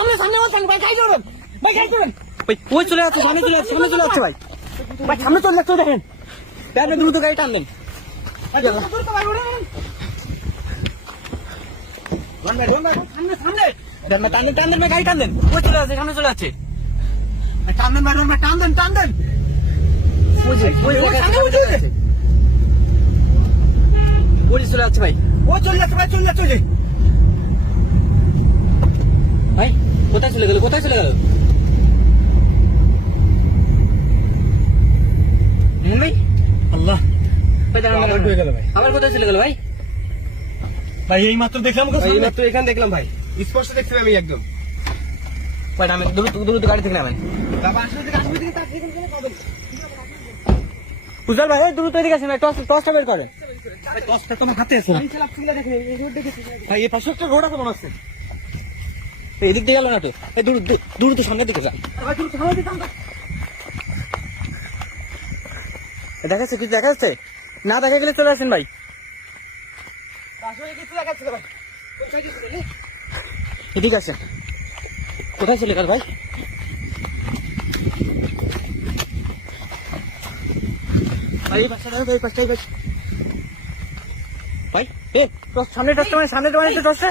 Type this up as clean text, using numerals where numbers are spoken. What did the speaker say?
সামনে সামনে আমার ভাই গাড়ি চড়বেন ভাই গাড়ি চড়বেন ভাই ওই চলে যাচ্ছে সামনে চলে যাচ্ছে ভাই ভাই সামনে চলে যাচ্ছে দেখেন আপনি দ্রুত গাড়ি টান দেন সামনে সামনে টান দেন গাড়ি টান দেন ওই চলে যাচ্ছে সামনে চলে যাচ্ছে টান দেন ভাই টান দেন ওই চলে যাচ্ছে ভাই ও চলে যাচ্ছে ভাই কোথায় চলে গেল ভাই আল্লাহ ভাই আবার কোথায় চলে গেল ভাই ভাই এই মাত্র দেখলাম এখানে দেখলাম ভাই স্পষ্ট দেখছি আমি একদম ভাই আমি দ্রুত গাড়ি থেকে নামেন উজ্জ্বল ভাই দ্রুত এদিকে আসেন ভাই টসটা বের করেন ভাই দশটা তোমার হাতে আছে ভাই এই পাশে একটা রোড আছে মনে হচ্ছে এদিক দিয়ে গেল না তো এই দ্রুত সামনের দিকে যান দেখাচ্ছে কিছু দেখা যাচ্ছে না দেখা গেলে চলে আসেন ভাই এদিকে আসেন কোথায় চলে গেল ভাই ভাই সামনে টসটা